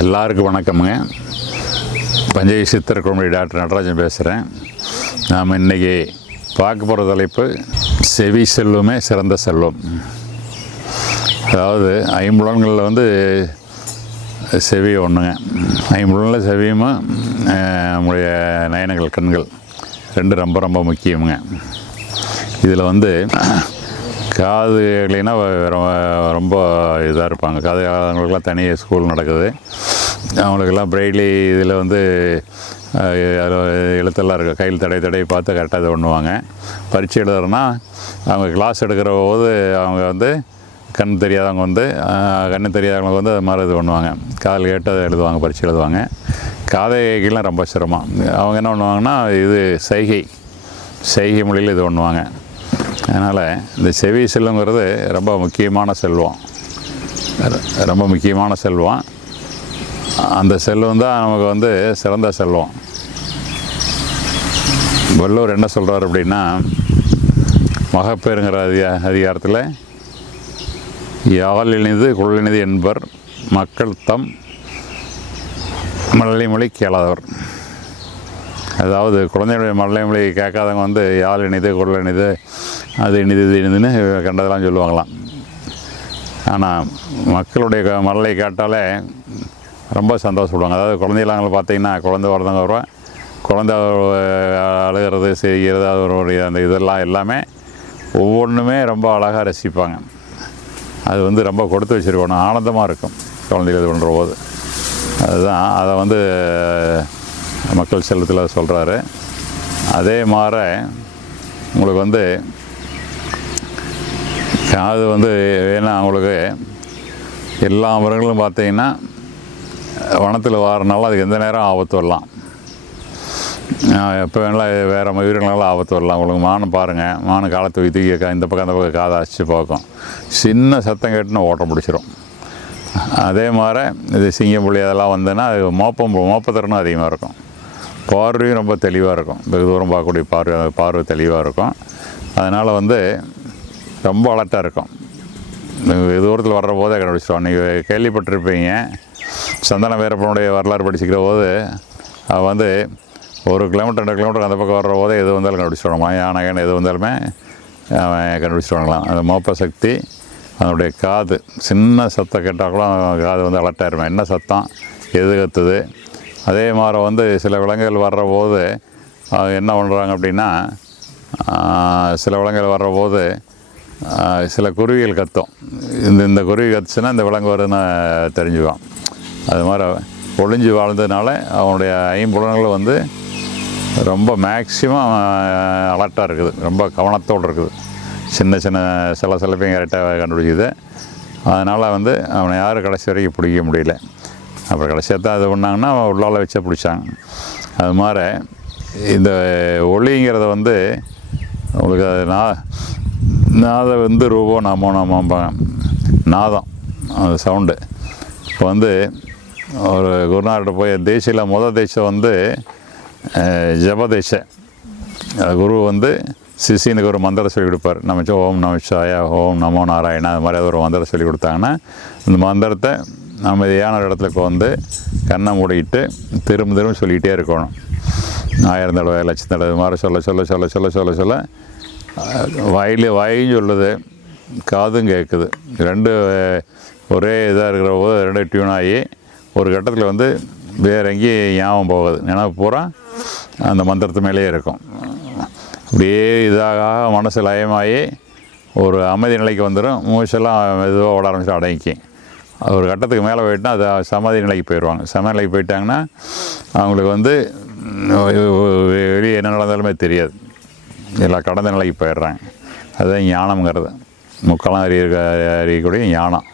எல்லாருக்கும் வணக்கமுங்க. பஞ்சை சித்தர் குழந்தை டாக்டர் நடராஜன் பேசுகிறேன். நாம் இன்றைக்கி பார்க்க போகிற தலைப்பு செவி செல்வமே சிறந்த செல்வம். அதாவது ஐம்புலன்களில் செவி ஒன்றுங்க. ஐம்புலனில் செவியும் நம்முடைய நயனங்கள் கண்கள் ரெண்டு ரொம்ப ரொம்ப முக்கியமுங்க. இதில் காது இல்லைன்னா ரொம்ப இதாக இருப்பாங்க. காது அவங்களுக்கெல்லாம் தனியாக ஸ்கூல் நடக்குது. அவங்களுக்கெல்லாம் பிரெய்லி இதில் எழுத்தெல்லாம் இருக்குது. கையில் தடை பார்த்து கரெக்டாக இது பண்ணுவாங்க. பரீட்சை எழுதுறதுனா அவங்க கிளாஸ் எடுக்கிற போது அவங்க கண் தெரியாதவங்க கண்ணு தெரியாதவங்களுக்கு அது மாதிரி இது பண்ணுவாங்க. காதில் கேட்டு அதை எழுதுவாங்க, பரீட்சை எழுதுவாங்க. காதைக்கெல்லாம் ரொம்ப சிரமம். அவங்க என்ன பண்ணுவாங்கன்னா இது செய்கை மொழியில் இது பண்ணுவாங்க. அதனால் இந்த செவி செல்வங்கிறது ரொம்ப முக்கியமான செல்வம். அந்த செல்வம் தான் நமக்கு சிறந்த செல்வம். வள்ளுவர் என்ன சொல்கிறார் அப்படின்னா, மகப்பேறுங்கிற அதிகாரத்தில் யாழ் இனிது கொள்ளினிது என்பர் மக்கள் தம் மழலை மொழி கேளாதவர். அதாவது குழந்தைகளுடைய மழலை மொழி கேட்காதவங்க யாழ் இனிது கொள்ள இனிது அது இனிது இது இனிதுன்னு கண்டதெல்லாம் சொல்லுவாங்களாம். ஆனால் மக்களுடைய மழலை கேட்டாலே ரொம்ப சந்தோஷப்படுவாங்க. அதாவது குழந்தைகளாங்களை பார்த்தீங்கன்னா, குழந்தை வரதவங்க வருவேன், குழந்தை அழுகிறது செய்கிறது, அதனுடைய அந்த இதெல்லாம் எல்லாமே ஒவ்வொன்றுமே ரொம்ப அழகாக ரசிப்பாங்க. அது ரொம்ப கொடுத்து வச்சுருக்கணும், ஆனந்தமாக இருக்கும் குழந்தைகள் இது பண்ணுற போது. அதுதான் அதை மக்கள் செல்வத்தில் சொல்கிறாரு. அதே மாதிரி உங்களுக்கு காது ஏன்னா அவங்களுக்கு எல்லா மிருகங்களும் பார்த்தீங்கன்னா வனத்தில் வாரனால அதுக்கு எந்த நேரம் ஆபத்து வரலாம். எப்போ வேணாலும் வேறு உயிரினங்களால் ஆபத்து வரலாம். உங்களுக்கு மானை பாருங்கள், மானை காலத்தை தூக்கி இந்த பக்கம் அந்த பக்கம் காதை அடிச்சு பார்க்கும். சின்ன சத்தம் கேட்டுன்னு ஓட்டம் பிடிச்சிரும். அதே மாதிரி இது சிங்கம் புலி அதெல்லாம் அது மோப்பத்திறனும் அதிகமாக இருக்கும். பார்வையும் ரொம்ப தெளிவாக இருக்கும். வெகு தூரம் பார்க்கக்கூடிய பார்வை தெளிவாக இருக்கும். அதனால் ரொம்ப அலர்ட்டாக இருக்கும். வெகு தூரத்தில் வர்ற போதே கண்டுபிடிச்சிடுவோம். நீங்கள் கேள்விப்பட்டிருப்பீங்க, சந்தன வீரப்பனுடைய வரலாறு படிச்சுக்கிற போது அவன் 1 கிலோமீட்டர் 2 கிலோமீட்டர் அந்த பக்கம் வர்ற போதே எது வந்தாலும் கண்டுபிடிச்சிடுவான். யானை எது வந்தாலுமே அவன் கண்டுபிடிச்சிடுவாங்களாம். அந்த மோப்ப சக்தி, அதனுடைய காது சின்ன சத்தம் கேட்டால் கூட காது அலர்ட்டாக இருப்பேன். என்ன சத்தம், எது கத்துது. அதே மாதிரி சில விலங்குகள் வர்ற போது என்ன பண்ணுறாங்க அப்படின்னா, சில விலங்குகள் வர்ற போது சில குருவிகள் கத்தும். இந்த குருவி கத்துச்சுன்னா இந்த விலங்கு வருதுன்னு தெரிஞ்சுக்குவான். அது மாதிரி ஒளிஞ்சு வாழ்ந்ததுனால அவனுடைய ஐம்புலன்கள் ரொம்ப மேக்சிமம் அலர்ட்டாக இருக்குது, ரொம்ப கவனத்தோடு இருக்குது. சின்ன சிலப்பையும் கரெக்டாக கண்டுபிடிக்குது. அதனால் அவனை யாரும் கடைசி வரைக்கும் பிடிக்க முடியல. அப்புறம் கடைசியாக தான் இது பண்ணாங்கன்னா உள்ளால் வச்சா பிடிச்சாங்க. அது மாதிரி இந்த ஒளிங்கிறத உங்களுக்கு அது நாதம் ரூபம் நமோம்பாங்க. நாதம் அந்த சவுண்டு. இப்போ ஒரு குருநார்கிட்ட போய் தேசியில் தேசம் ஜபதேச குரு சிசினுக்கு ஒரு மந்திரம் சொல்லிக் கொடுப்பார். ஓம் நமச்சிவாயா, ஓம் நமோ நாராயணா, அது மாதிரி ஒரு மந்திரம் சொல்லி கொடுத்தாங்கன்னா அந்த மந்திரத்தை அமைதியான ஒரு இடத்துல கண்ணை மூடிட்டு திரும்ப சொல்லிகிட்டே இருக்கணும். 1000 தடவை 1,00,000 தடவை இது மாதிரி சொல்ல வாயும் சொல்லுது, காதும் கேட்குது. ரெண்டு ஒரே இதாக இருக்கிற போது ரெண்டு டியூன் ஆகி ஒரு கட்டத்தில் வேறு எங்கேயும் ஞாபகம் போகுது. நினைவு பூரா அந்த மந்திரத்து மேலேயே இருக்கும். அப்படியே இதாக மனசு லயமாகி ஒரு அமைதி நிலைக்கு வந்துடும். மூச்செல்லாம் மெதுவாக ஓட ஆரம்பிச்சு அடங்கிக்கும். ஒரு கட்டத்துக்கு மேலே போயிட்டால் அது சமாதி நிலைக்கு போயிடுவாங்க. சமநிலைக்கு போயிட்டாங்கன்னா அவங்களுக்கு வெளியே என்ன நடந்தாலுமே தெரியாது. எல்லாம் கடந்த நிலைக்கு போயிடுறாங்க. அதுதான் ஞானம்ங்கிறது. முக்காலம் அறியக்கூடிய ஞானம்.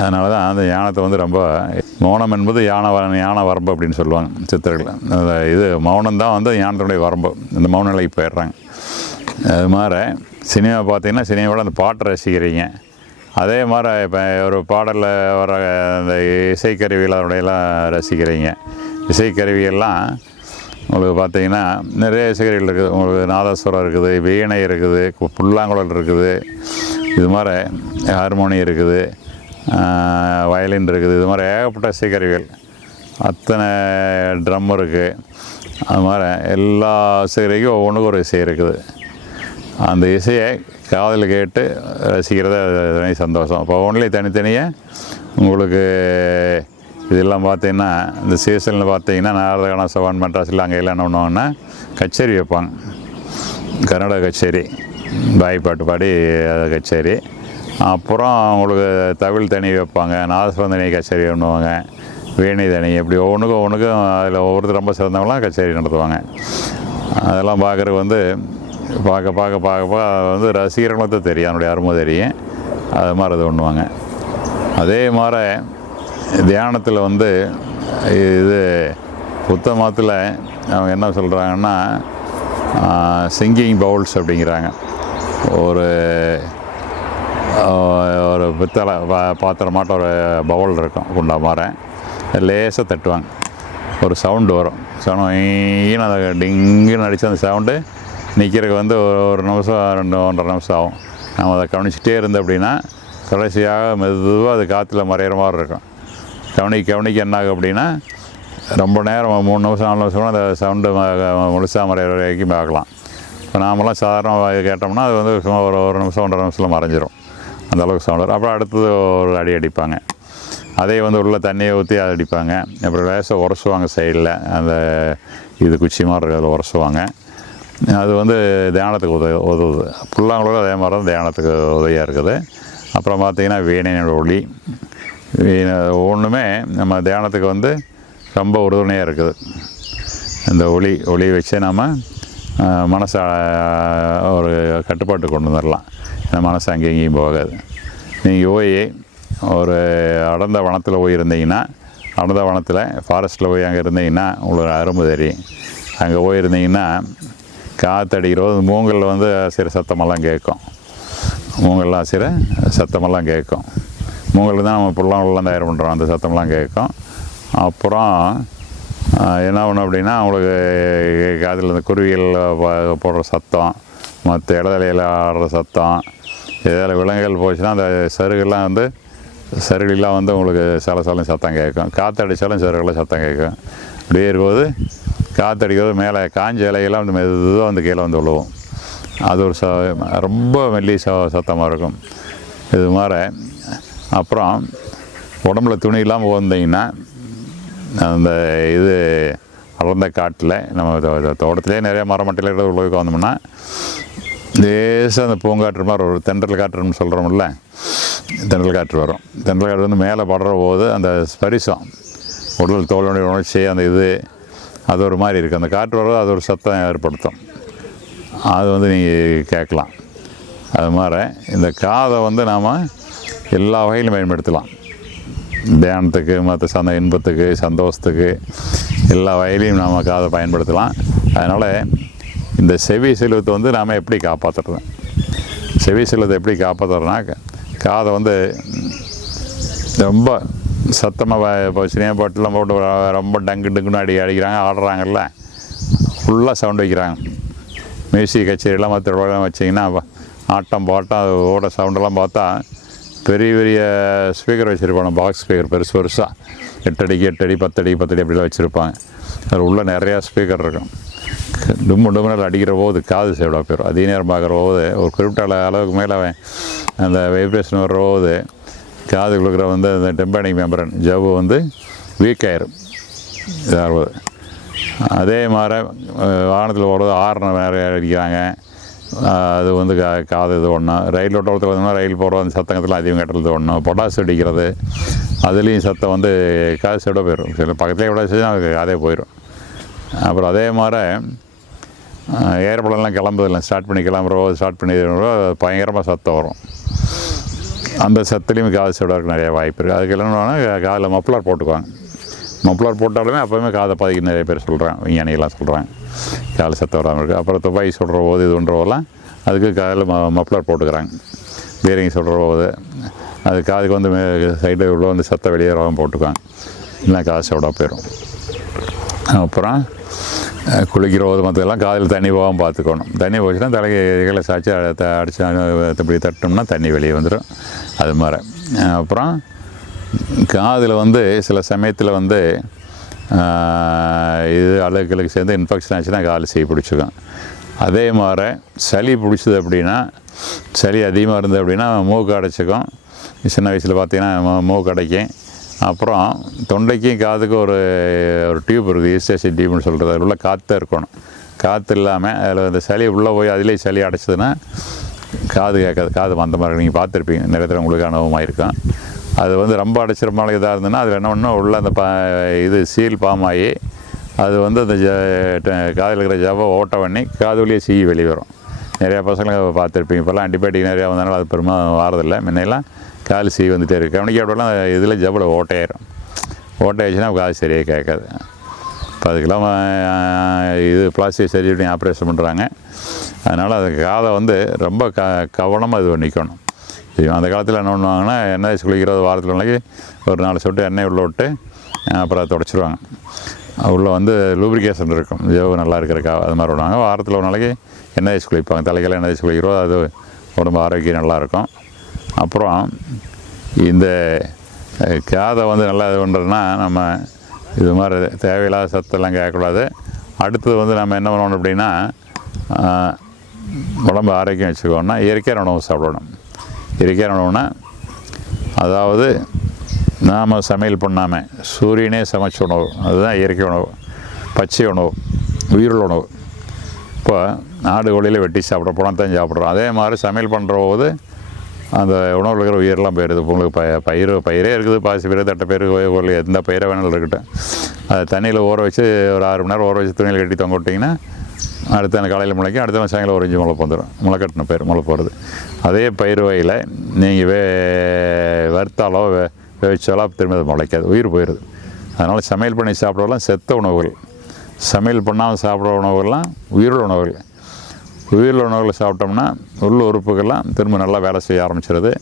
அதனால தான் அந்த ஞானத்தை ரொம்ப மௌனம் என்பது ஞான வரம்பு அப்படின்னு சொல்லுவாங்க சித்தர்கள். இது மௌனம் தான் ஞானத்தினுடைய வரம்பு. இந்த மௌன நிலைக்கு போயிடுறாங்க. அது மாதிரி சினிமா பார்த்தீங்கன்னா, சினிமாவோட அந்த பாட்டை ரசிக்கிறீங்க. அதே மாதிரி இப்போ ஒரு பாடலில் வர அந்த இசைக்கருவிகள் அதனுடையெல்லாம் ரசிக்கிறீங்க. இசைக்கருவியெல்லாம் உங்களுக்கு பார்த்தீங்கன்னா நிறைய இசைக்கருவிகள் இருக்குது. உங்களுக்கு நாதஸ்வரம் இருக்குது, வீணை இருக்குது, புல்லாங்குழல் இருக்குது, இது மாதிரி ஹார்மோனியம் இருக்குது, வயலின் இருக்குது. இது மாதிரி ஏகப்பட்ட இசைக்கருவிகள், அத்தனை ட்ரம் இருக்குது. அது மாதிரி எல்லா இசைக்கருவிக்கும் ஒவ்வொன்றுக்கும் ஒரு இசை இருக்குது. அந்த இசையை காதில் கேட்டு ரசிக்கிறத தனி சந்தோஷம். இப்போ ஒன்லி தனித்தனியாக உங்களுக்கு இதெல்லாம் பார்த்தீங்கன்னா இந்த சீசனில் பார்த்தீங்கன்னா நாரதகானம், சவான், மெட்ராஸில் அங்கே எல்லாம் என்ன பண்ணுவாங்கன்னா கச்சேரி வைப்பாங்க. கன்னட கச்சேரி, பாய்ப்பாட்டு பாடி கச்சேரி. அப்புறம் உங்களுக்கு தமிழ் தனி வைப்பாங்க, நாதஸ்வரம் தனி கச்சேரி பண்ணுவாங்க, வேணி தனி, இப்படி ஒவ்வொன்றுக்கும் அதில் ஒவ்வொருத்தர் ரொம்ப சிறந்தவங்களாம் கச்சேரி நடத்துவாங்க. அதெல்லாம் பார்க்குறதுக்கு வந்து பார்க்க வந்து ரசிகர்களுக்கு தெரியும், அதனுடைய அருமை தெரியும். அது மாதிரி இது பண்ணுவாங்க. அதே மாதிரி தியானத்தில் வந்து இது புத்த மதத்தில் அவங்க என்ன சொல்கிறாங்கன்னா சிங்கிங் பவுல்ஸ் அப்படிங்கிறாங்க. ஒரு ஒரு பித்தளை பாத்திரமாட்ட ஒரு பவுல் இருக்கும், குண்டா மாதிரி லேசாக தட்டுவாங்க, ஒரு சவுண்டு வரும். சவுண்டு அதை டிங்குன்னு அடித்து அந்த சவுண்டு நிற்கிறதுக்கு வந்து ஒரு நிமிஷம் 2-1.5 நிமிஷம் ஆகும். நம்ம அதை கவனிச்சிட்டே இருந்தோம் அப்படின்னா கடைசியாக மெதுவாக அது காற்றுல மறையிற மாதிரி இருக்கும். கவனிக்க என்ன ஆகும் அப்படின்னா ரொம்ப நேரம் 3 நிமிஷம் 4 நிமிஷம் அந்த சவுண்டு முழுசாக மறையிற வரைக்கும் பார்க்கலாம். இப்போ நாமெல்லாம் சாதாரணமாக கேட்டோம்னா அது வந்து சும்மா ஒரு நிமிஷம் 1.5 நிமிஷத்தில் மறைஞ்சிரும், அந்த அளவுக்கு சவுண்டு வரும். அப்புறம் அடுத்தது ஒரு அடி அடிப்பாங்க, அதே வந்து உள்ள தண்ணியை ஊற்றி அதை அடிப்பாங்க. அப்புறம் லேசாக உரசுவாங்க சைடில், அந்த இது குச்சி மாதிரி இருக்கிறத உரசுவாங்க. அது வந்து தியானத்துக்கு உதவுது. புல்லாங்குழலும் அதே மாதிரி தான் தியானத்துக்கு உதவியாக இருக்குது. அப்புறம் பார்த்திங்கன்னா வீணையோட ஒளி, ஒன்றுமே நம்ம தியானத்துக்கு வந்து ரொம்ப உறுதுணையாக இருக்குது. இந்த ஒளி வச்சு நம்ம மனசை ஒரு கட்டுப்பாட்டு கொண்டு வந்துடலாம். இந்த மனசு அங்கேயும் இங்கேயும் போகாது. நீங்கள் போய் ஒரு அடர்ந்த வனத்தில் போய் இருந்தீங்கன்னா, அடர்ந்த வனத்தில் ஃபாரஸ்ட்டில் போய் அங்கே இருந்தீங்கன்னா உங்களுக்கு அரும்பு தெரியும். அங்கே போயிருந்தீங்கன்னா காற்றடிக்கிறது மூங்கலில் வந்து சிறு சத்தமெல்லாம் கேட்கும். மூங்கல்லாம் சிறு சத்தமெல்லாம் கேட்கும். மூங்கல் தான் நம்ம புல்லாங்குழலாம் தயார் பண்ணுறோம், அந்த சத்தமெல்லாம் கேட்கும். அப்புறம் என்ன பண்ணும் அப்படின்னா உங்களுக்கு அதில் இந்த குருவிகள் போடுற சத்தம், மற்ற இடதலையில் ஆடுற சத்தம், இதில் விலங்குகள் போச்சுன்னா அந்த சருகெல்லாம் வந்து சருகெல்லாம் வந்து உங்களுக்கு சலசலம் சத்தம் கேட்கும். காற்றடித்தாலும் சருகெல்லாம் சத்தம் கேட்கும். அப்படியே இருக்கும்போது காற்றடிக்கிறது மேலே காஞ்ச இலையெல்லாம் வந்து மெதுவாக வந்து கீழே வந்து விழுவும். அது ஒரு ரொம்ப மெல்லி சத்தமாக இருக்கும். இது மாதிரி அப்புறம் உடம்புல துணி இல்லாமல் வந்தீங்கன்னா அந்த இது அடர்ந்த காட்டில் நம்ம தோட்டத்திலே நிறைய மரமட்டையில் இருக்கிற உள்ள வந்தோம்னா லேசாக அந்த பூங்காற்று மாதிரி ஒரு தென்றல் காற்றுன்னு சொல்கிறோம்ல, தென்றல் காற்று வரும். தென்றல் காற்று வந்து மேலே படுற போது அந்த ஸ்பரிசம் உடல் தோலுடைய உணர்ச்சி அந்த இது அது ஒரு மாதிரி இருக்குது. அந்த காற்று வர்றது அது ஒரு சத்தம் ஏற்படுத்தும். அது வந்து நீங்கள் கேட்கலாம். அது மாதிரி இந்த காதை வந்து நாம் எல்லா வகையிலும் பயன்படுத்தலாம். தியானத்துக்கு, மற்ற இன்பத்துக்கு, சந்தோஷத்துக்கு, எல்லா வகையிலையும் நாம் காதை பயன்படுத்தலாம். அதனால் இந்த செவி செல்வத்தை வந்து நாம் எப்படி காப்பாற்றுறது, செவி செல்வத்தை எப்படி காப்பாற்றுறதுனா காதை வந்து ரொம்ப சத்தமாக இப்போ சினிமா பாட்டுலாம் போட்டு ரொம்ப டங்குன்னு அடிக்கிறாங்க, ஆடுறாங்கல்ல, ஃபுல்லாக சவுண்ட் வைக்கிறாங்க. மியூசிக் கச்சேரியெல்லாம் மற்ற வச்சிங்கன்னா ஆட்டம் பாட்டம் அது ஓட சவுண்டெல்லாம் பார்த்தா பெரிய பெரிய ஸ்பீக்கர் வச்சுருப்பாங்க, பாக்ஸ் ஸ்பீக்கர் பெருசாக 8 அடிக்கு 8 அடி 10 அடி 10 அடி அப்படிலாம் வச்சுருப்பாங்க. அதில் உள்ள நிறையா ஸ்பீக்கர் இருக்கும். டும்முன்னு அடிக்கிற போது காது சேவடாக போயிடும். அதே நேரம் பார்க்குற போது ஒரு குறிப்பிட்ட அளவுக்கு மேலே அந்த வைப்ரேஷன் வர்ற போது காதுக்கு இருக்கிற வந்து அந்த டெம்பானிக் மெம்பரன் ஜவ்வு வந்து வீக் ஆயிரும், இதாகுது. அதே மாதிரி வாகனத்தில் ஓடுறது ஆறுன நிறைய அடிக்கிறாங்க, அது வந்து காது இது ஒன்றும். ரயில் ஓட்டத்தில் வந்தோம்னா ரயில் போகிற அந்த சத்தங்கத்தில் அதிகம் கட்டுறது ஒன்றும். பொட்டாசு அடிக்கிறது அதுலேயும் சத்தம் வந்து காது சைடாக போயிடும். சில பக்கத்துலேயே விட அது காதே போயிடும். அப்புறம் அதே மாதிரி ஏர்போர்ட்லாம் கிளம்புதில்லை, ஸ்டார்ட் பண்ணி பயங்கரமாக சத்தம் வரும். அந்த சத்துலேயும் காது சைடாக இருக்க நிறைய வாய்ப்பு இருக்குது. அதுக்கு என்னென்னா காதில் மப்ளர் போட்டுக்குவாங்க. மப்ளர் போட்டாலுமே அப்போவுமே காதை பாதிக்கு நிறைய பேர் சொல்கிறாங்க, விஞ்ஞானிகள்லாம் சொல்கிறாங்க காதில் சத்தம் வராமல் இருக்குது. அப்புறம் துப்பாக்கி சொல்கிற போது இது பண்ணுற போதெல்லாம் அதுக்கு காதில் மப்ளர் போட்டுக்கிறாங்க. பீரிங் சொல்கிற போது அது காதுக்கு வந்து சைடு உள்ள வந்து சத்தம் வெளியேறாமல் போட்டுக்குவாங்க, இல்லைனா காது சவுடாக போயிடும். அப்புறம் குளிக்கிற போது மற்றதெல்லாம் காதில் தண்ணி போகாமல் பார்த்துக்கணும். தண்ணி போச்சுன்னா தலைகளை சாய்ச்சி அடித்து இப்படி தட்டோம்னா தண்ணி வெளியே வந்துடும். அது மாதிரி அப்புறம் காதில் வந்து சில சமயத்தில் வந்து இது அழுகுகளுக்கு சேர்ந்து இன்ஃபெக்ஷன் ஆச்சுன்னா காதில் சீ பிடிச்சிக்கும். அதே மாதிரி சளி பிடிச்சது அப்படின்னா, சளி அதிகமாக இருந்தது அப்படின்னா மூக்கு அடைச்சிக்கும். சின்ன வயசில் பார்த்திங்கன்னா மூக்கு அடைக்கும். அப்புறம் தொண்டைக்கும் காதுக்கும் ஒரு டியூப் இருக்குது, ஈஸ்டேஷன் டியூப்னு சொல்கிறது. அதில் உள்ள காற்று இருக்கணும். காற்று இல்லாமல் அதில் அந்த சளி உள்ளே போய் அதிலே சளி அடைச்சதுன்னா காது கேட்காது, காது மந்த மாதிரி நீங்கள் பார்த்துருப்பீங்க, நிறைய தடவை உங்களுக்கு அனுபவமாக இருக்கும். அது வந்து ரொம்ப அடைச்சிருமால இதாக இருந்ததுன்னா அதில் என்ன ஒன்று உள்ள அந்த இது சீல் பாமாகி அது வந்து அந்த காதில் இருக்கிற ஜவ்வை ஓட்ட பண்ணி காது வழியே சீ வெளியே வரும். நிறையா பசங்களை பார்த்துருப்பீங்க. இப்போல்லாம் ஆன்டிபயோட்டிக் நிறையா வந்தனால அது பெருமா வாரதில்லை. முன்னையெல்லாம் காது சீ வந்துகிட்டே இருக்குது. கவனிக்கப்படலாம் இதில் ஜவ்வில் ஓட்டையாயிரும். ஓட்டையாச்சுன்னா காது சரியாக கேட்காது. இப்போ அதுக்கெல்லாம் இது பிளாஸ்டிக் சர்ஜரி பண்ணி ஆப்ரேஷன் பண்ணுறாங்க. அதனால் அது காதை வந்து ரொம்ப கவனமாக இது பண்ணிக்கணும். அந்த காலத்தில் என்ன பண்ணுவாங்கன்னா, எண்ணெய் தேய்ச்சி குளிக்கிறது வாரத்தில் நாளைக்கு ஒரு 4 சொட்டு எண்ணெய் உள்ளே விட்டு அப்புறம் அதை தொடச்சிடுவாங்க. உள்ளே வந்து லூப்ரிகேஷன் இருக்கும், ஜவ்வு நல்லா இருக்கிற அது மாதிரி விடுவாங்க. வாரத்தில் ஒரு நாளைக்கு எண்ணெய் தேய்ச்சி குளிப்பாங்க. தலைக்கெல்லாம் எண்ணெய் தேய்ச்சி குளிக்கிறோம், அது உடம்பு ஆரோக்கியம் நல்லாயிருக்கும். அப்புறம் இந்த காதை வந்து நல்லா இது பண்ணுறதுன்னா, நம்ம இது மாதிரி தேவையில்லாத சத்தெல்லாம் கேட்கக்கூடாது. அடுத்தது வந்து நம்ம என்ன பண்ணணும் அப்படின்னா, உடம்பு ஆரோக்கியம் வச்சுக்கோன்னா இயற்கையான உணவு சாப்பிடணும். இயற்கையான உணவுனா, அதாவது நாம் சமையல் பண்ணாமல் சூரியனே சமைச்ச உணவு, அதுதான் இயற்கை உணவு. பச்சை உணவு, உயிருள்ள உணவு. இப்போ ஆடு கோழியில் வெட்டி சாப்பிட்ற பணம் தான் சாப்பிட்றோம். அதே மாதிரி சமையல் பண்ணுற போது அந்த உணவில் இருக்கிற உயிரெலாம் போயிடுது. உங்களுக்கு பயிரே இருக்குது, பாசி பயிர், தட்டை பயிர், கோழி, எந்த பயிரை வேணாலும் இருக்கட்டும். அதை தண்ணியில் ஊற வச்சு ஒரு 6 மணி நேரம் ஊற வச்சு துணியில் கட்டி தொங்க விட்டிங்கன்னா அடுத்த நாள் காலையில் முளைக்கும், அடுத்த நாள் சாயங்காலம் ஒரு 5 முளை வந்துடும். முளைக்கட்டின பயிர் முளை போகிறது. அதே பயிர் வகையில் நீங்கள் வறுத்தாலோ வேவிச்சாலோ திரும்ப அது முளைக்காது, உயிர் போயிடுது. அதனால் சமையல் பண்ணி சாப்பிட்றதெல்லாம் செத்த உணவுகள். சமையல் பண்ணாமல் சாப்பிட்ற உணவுகள்லாம் உயிருள்ள உணவுகள். உயிருள்ள உணவுகளை சாப்பிட்டோம்னா உள்ள உறுப்புகள்லாம் திரும்ப நல்லா வேலை செய்ய ஆரம்பிச்சிருது.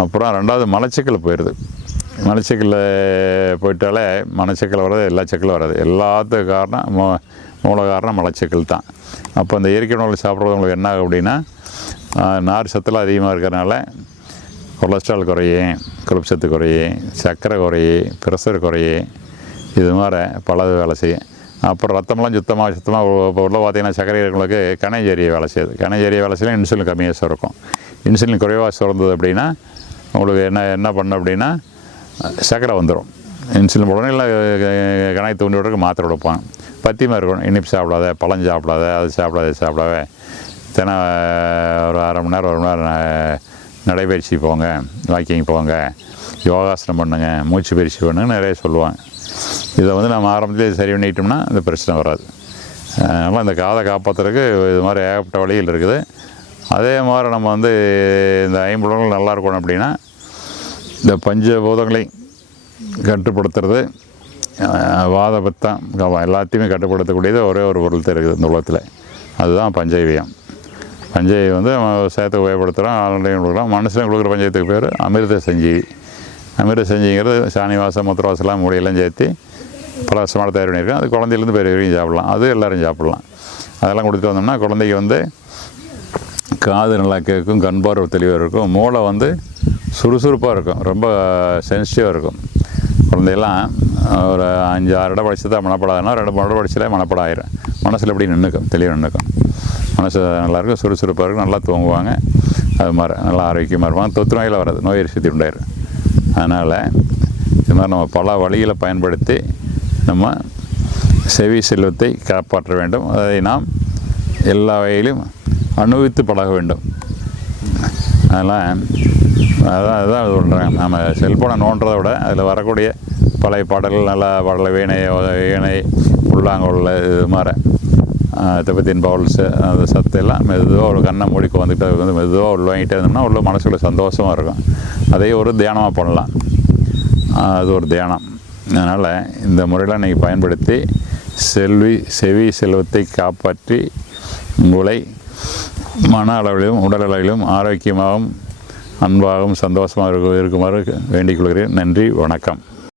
அப்புறம் 2வது மலச்சிக்கல் போயிடுது. மலச்சிக்கல் போயிட்டாலே மலச்சிக்கல் வர்றது எல்லா சிக்கலும் வராது. எல்லாத்துக்கும் காரணம் மூல காரணம் மலச்சிக்கல் தான். அப்போ அந்த இயற்கை உணவுகள் சாப்பிட்றது உங்களுக்கு என்ன ஆகும் அப்படின்னா, நார் சத்துலாம் அதிகமாக இருக்கிறனால கொலஸ்ட்ரால் குறையும், கொழுப்பு சத்து குறையும், சர்க்கரை குறையும், ப்ரெஷர் குறையும். இது மாதிரி பல வேலை செய்யும். அப்புறம் ரத்தமெல்லாம் சுத்தமாக இப்போ உள்ள பார்த்திங்கன்னா சர்க்கரை இருக்கிறவங்களுக்கு கணைஜரியை வேலை செய்யுது. கணைஜரியை வேலை செய்யலாம், இன்சுலின் கம்மியாக சுரக்கும். இன்சுலின் குறைவாக சுரந்தது அப்படின்னா உங்களுக்கு என்ன பண்ண அப்படின்னா சர்க்கரை வந்துடும். இன்சுலின் உடனே இல்லை கணை தூண்டி விட்றதுக்கு மாத்திரை கொடுப்பாங்க. பத்தியமாக இருக்கணும். இனிப்பு சாப்பிடாத, பழம் சாப்பிடாத, அது சாப்பிடாத, இது சாப்பிடாத, தினை ஒரு 1/2 மணி நேரம் 1 மணி நேரம் நடைபயிற்சி போங்க, வாக்கிங் போங்க, யோகாசனம் பண்ணுங்க, மூச்சு பயிற்சி பண்ணுங்க நிறைய சொல்லுவாங்க. இதை வந்து நம்ம ஆரம்பத்திலே சரி பண்ணிட்டோம்னா இந்த பிரச்சனை வராது. அதனால் இந்த காதை காப்பாற்றுறதுக்கு இது மாதிரி ஏகப்பட்ட வழிகள் இருக்குது. அதே மாதிரி நம்ம வந்து இந்த 5 உடல்கள் நல்லா இருக்கணும் அப்படின்னா இந்த பஞ்சபூதங்களை கட்டுப்படுத்துறது, வாத பித்தம் எல்லாத்தையுமே கட்டுப்படுத்தக்கூடியது ஒரே ஒரு பொருள் தான் இருக்குது இந்த உலகத்தில். அதுதான் பஞ்சகவியம். பஞ்சகவியம் வந்து விவசாயத்தை உபயோகப்படுத்துகிறோம், ஆளுநரையும் கொடுக்குறோம். மனுஷன் கொடுக்குற பஞ்சகத்துக்கு பேர் அமிர்த சஞ்சீவி. அமிர்த சஞ்சீவிங்கிறது சாணி வாசம், மூத்திர வாசலாம், மூடியெல்லாம் சேர்த்து பல வருஷமாக தயார் பண்ணியிருக்கோம். அது குழந்தையிலேருந்து பெரியவரையும் சாப்பிட்லாம், அது எல்லோரும் சாப்பிட்லாம். அதெல்லாம் கொடுத்துட்டு வந்தோம்னா குழந்தைக்கு வந்து காது நல்லா கேட்கும், கண் பார்வை தெளிவாக இருக்கும், மூளை வந்து சுறுசுறுப்பாக இருக்கும், ரொம்ப சென்சிட்டிவாக இருக்கும். குழந்தையெல்லாம் ஒரு 5-6 இடம் படிச்சு தான் மனப்படாதுன்னா 2-3 இடம் படிச்சாலே மனப்படம் ஆயிரும். மனசில் எப்படி நின்றுக்கும், தெளிவாக நின்றுக்கும். மனசு நல்லாயிருக்கும், சுறுசுறுப்பாக இருக்கும், நல்லா தூங்குவாங்க. அது மாதிரி நல்லா ஆரோக்கியமாக இருப்பாங்க. தொற்று நோயில் வராது, நோய் எரிசக்தி உண்டாயிரும். அதனால் இது மாதிரி நம்ம பல வழிகளை பயன்படுத்தி நம்ம செவி செல்வத்தை காப்பாற்ற வேண்டும். அதை நாம் எல்லா வகையிலும் அனுபவித்து பழக வேண்டும். அதெல்லாம் அதுதான் சொல்கிறாங்க. நம்ம செல்ஃபோனை நோண்டுறதை விட அதில் வரக்கூடிய பழைய பாடல்கள், நல்ல பாடல், வீணை உள்ளாங்குள்ள இது மாதிரி திபெத்தின் பவுல்ஸு, அந்த சத்தெல்லாம் மெதுவாக ஒரு கண்ணை மூடிக்கு வந்துட்டு அது வந்து மெதுவாக உள்வாங்கிட்டே இருந்தோம்னா உள்ள மனசுக்குள்ள சந்தோஷமாக இருக்கும். அதே ஒரு தியானமாக பண்ணலாம். அது ஒரு தியானம். அதனால் இந்த முறையில் நீங்கள் பயன்படுத்தி செவி செல்வத்தை காப்பாற்றி உங்களை மன அளவிலும் உடல் அளவிலும் ஆரோக்கியமாகவும் அன்பாகவும் சந்தோஷமாக இருக்குமாறு வேண்டிக் கொள்கிறேன். நன்றி, வணக்கம்.